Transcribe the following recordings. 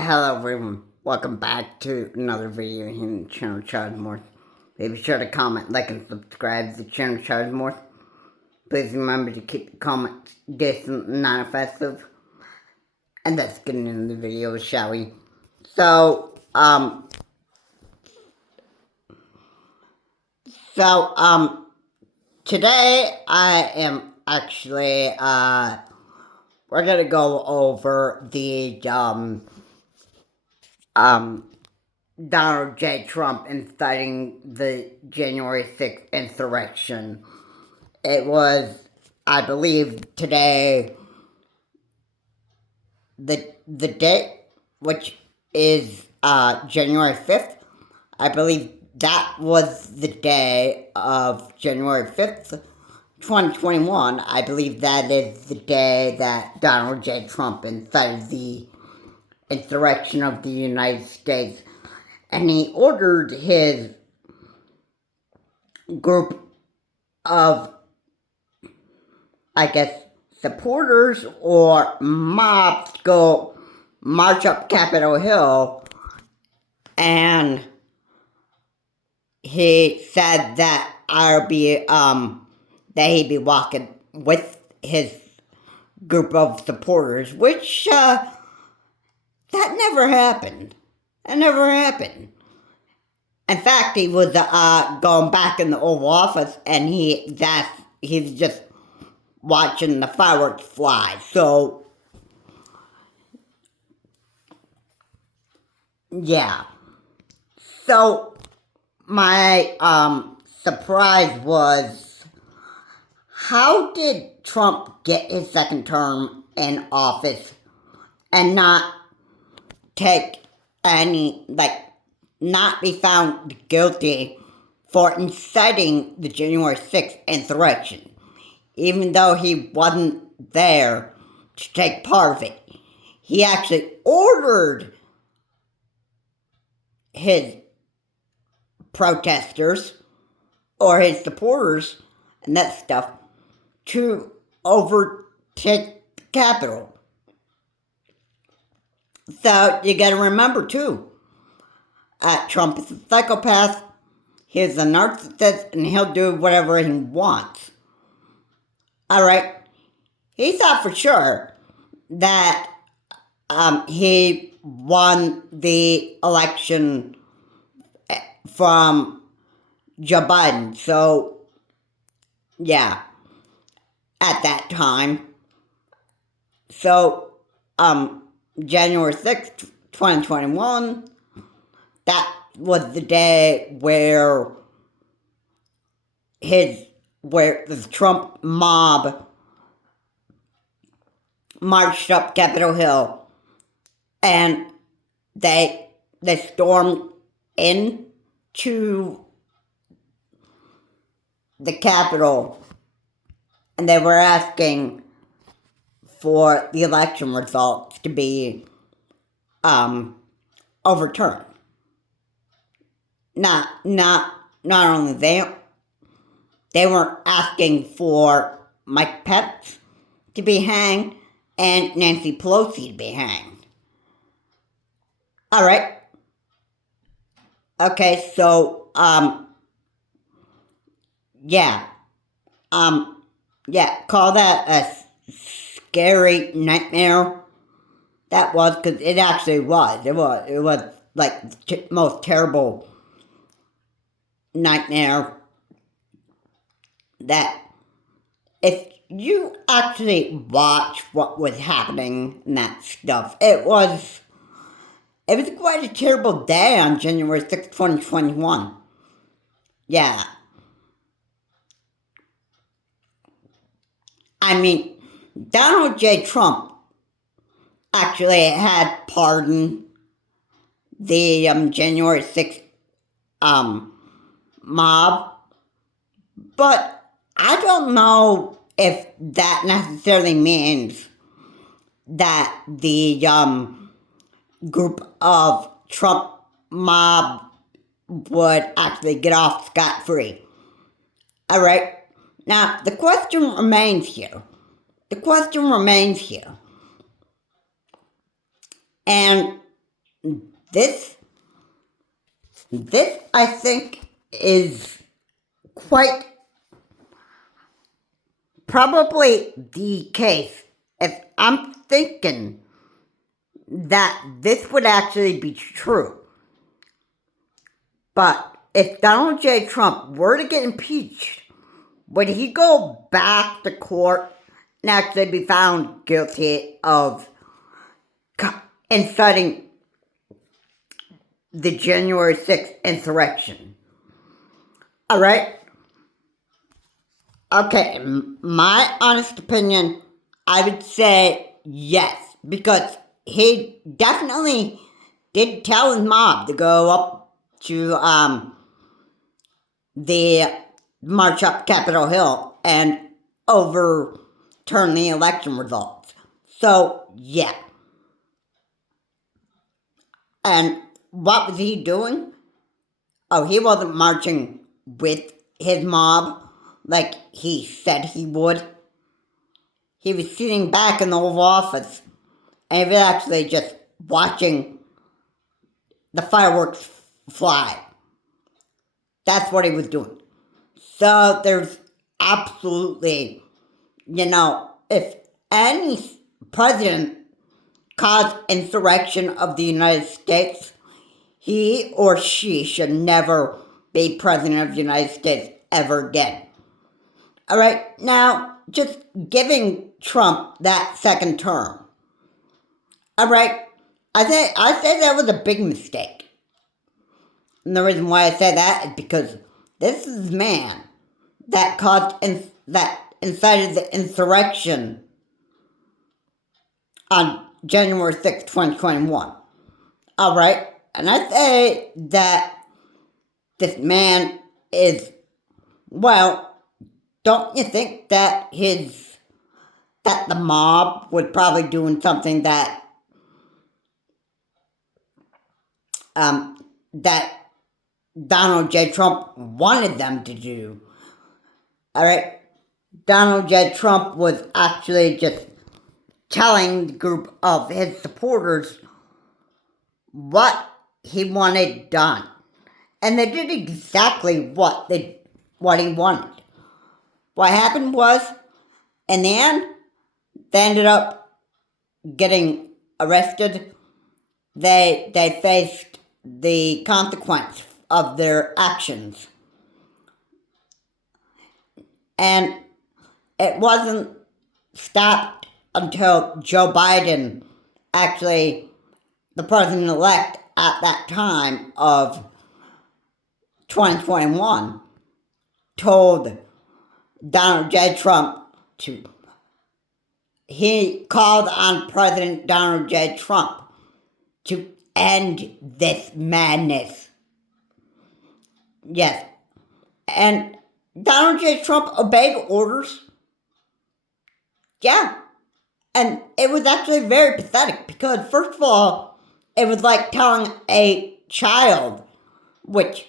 Hello everyone, welcome back to another video here on the channel More. Be sure to comment, like, and subscribe to the channel More. Please remember to keep the comments decent and non-offensive. And let's get into the video, shall we? So, today I am actually, we're gonna go over the, Donald J. Trump inciting the January 6th insurrection. It was, I believe, today, the date, which is January 5th. I believe that was the day of January 5th, 2021. I believe that is the day that Donald J. Trump incited the insurrection of the United States. And he ordered his group of, I guess, supporters or mobs to go march up Capitol Hill, and he said that that he'd be walking with his group of supporters, which, that never happened. That never happened. In fact, he was, going back in the Oval Office, and he's just watching the fireworks fly. So, yeah. So, my, surprise was, how did Trump get his second term in office and not take any, not be found guilty for inciting the January 6th insurrection, even though he wasn't there to take part of it? He actually ordered his protesters or his supporters and that stuff to overtake the Capitol. So you gotta remember too, Trump is a psychopath, he's a narcissist, and he'll do whatever he wants. Alright, he thought for sure that he won the election from Joe Biden. So, yeah, at that time. So, January 6th, 2021, that was the day where the Trump mob marched up Capitol Hill, and they stormed into the Capitol, and they were asking for the election results to be overturned. Not only that, they were asking for Mike Pence to be hanged and Nancy Pelosi to be hanged. Alright. Okay, so, yeah. Call that a scary nightmare. That was, because it actually was. It was like the most terrible nightmare that if you actually watch what was happening and that stuff, it was quite a terrible day on January 6th, 2021. Yeah. I mean, Donald J. Trump actually had pardoned the January 6th mob, but I don't know if that necessarily means that the group of Trump mob would actually get off scot-free. Alright, now the question remains here. And this, this I think is quite probably the case. If I'm thinking that this would actually be true, but if Donald J. Trump were to get impeached, would he go back to court and actually be found guilty of inciting the January 6th insurrection? All right. Okay, my honest opinion, I would say yes, because he definitely did tell his mob to go up to the march up Capitol Hill and overturn the election results. So, yeah. And what was he doing? Oh, he wasn't marching with his mob like he said he would. He was sitting back in the Oval Office and he was actually just watching the fireworks fly. That's what he was doing. So there's absolutely, if any president caused insurrection of the United States, he or she should never be president of the United States ever again. All right, now just giving Trump that second term. All right, I say that was a big mistake. And the reason why I say that is because this is the man that that incited the insurrection on January 6th, 2021. All right, and I say that this man is, well, don't you think that the mob was probably doing something that that Donald J. Trump wanted them to do? All right, Donald J. Trump was actually just telling the group of his supporters what he wanted done, and they did exactly what he wanted. What happened was, in the end, they ended up getting arrested. They faced the consequence of their actions. And it wasn't stopped until Joe Biden, actually the president-elect at that time of 2021, told Donald J. Trump he called on President Donald J. Trump to end this madness. Yes. And Donald J. Trump obeyed orders. Yeah. And it was actually very pathetic because, first of all, it was like telling a child, which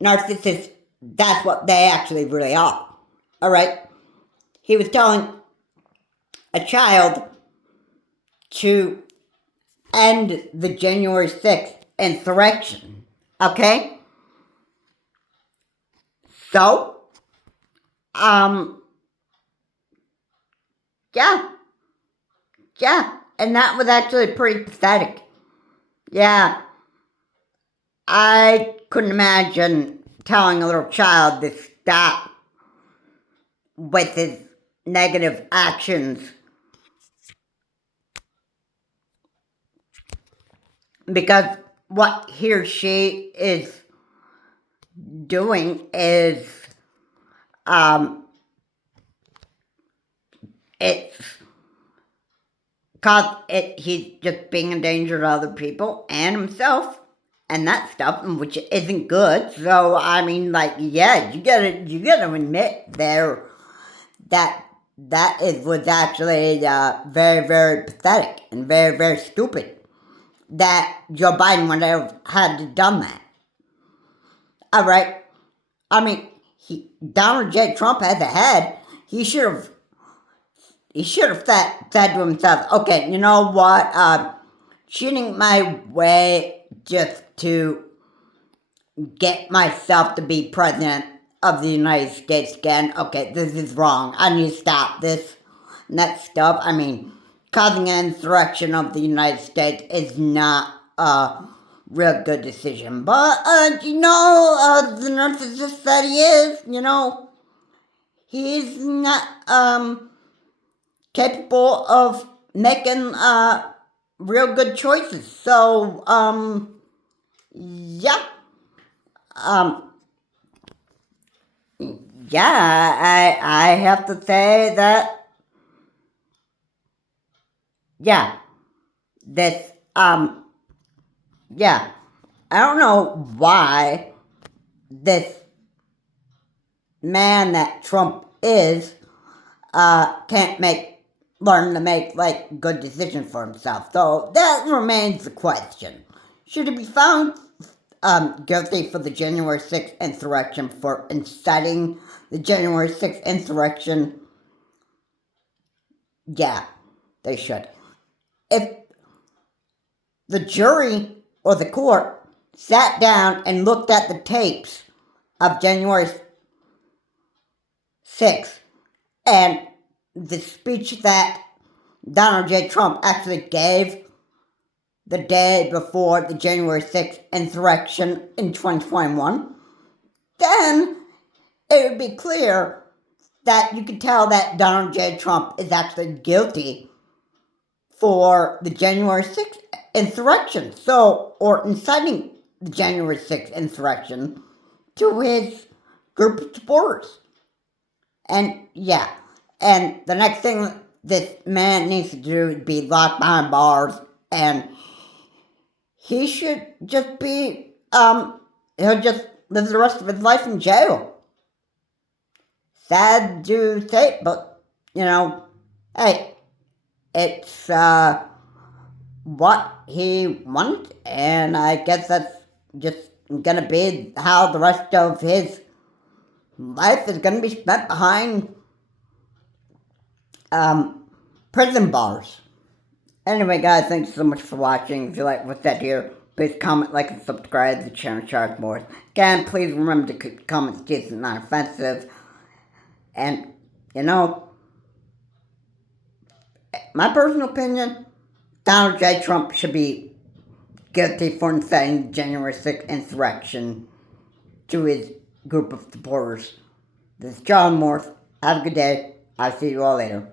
narcissists, that's what they actually really are. All right? He was telling a child to end the January 6th insurrection. Okay? So, yeah, and that was actually pretty pathetic. Yeah, I couldn't imagine telling a little child to stop with his negative actions, because what he or she is doing is, he's just being a danger to other people and himself and that stuff, which isn't good. So I mean, like, yeah, you gotta admit there that was actually very, very pathetic and very, very stupid that Joe Biden would have had done that. All right, I mean, Donald J. Trump has a head. He should have said to himself, okay, you know what? cheating my way just to get myself to be president of the United States again. Okay, this is wrong. I need to stop this and that stuff. I mean, causing an insurrection of the United States is not a real good decision. But, the narcissist that he is, he's not capable of making real good choices. So, yeah. Yeah, I have to say that, yeah, this, yeah, I don't know why this man that Trump is, can't learn to make, good decisions for himself. So that remains the question. Should he be found guilty for the January 6th insurrection, for inciting the January 6th insurrection? Yeah, they should. If the jury or the court sat down and looked at the tapes of January 6th and the speech that Donald J. Trump actually gave the day before the January 6th insurrection in 2021, then it would be clear that you could tell that Donald J. Trump is actually guilty for the January 6th insurrection. Or inciting the January 6th insurrection to his group of supporters. And yeah, and the next thing this man needs to do is be locked behind bars, and he should just be, he'll just live the rest of his life in jail. Sad to say, but, hey, it's, what he wanted, and I guess that's just gonna be how the rest of his life is gonna be spent behind, prison bars. Anyway, guys, thanks so much for watching. If you like what's that here, please comment, like, and subscribe. The channel charge more. Again, please remember to keep comments decent, not offensive. And, my personal opinion, Donald J. Trump should be guilty for inciting January 6th insurrection to his group of supporters. This is John Morse. Have a good day. I'll see you all later.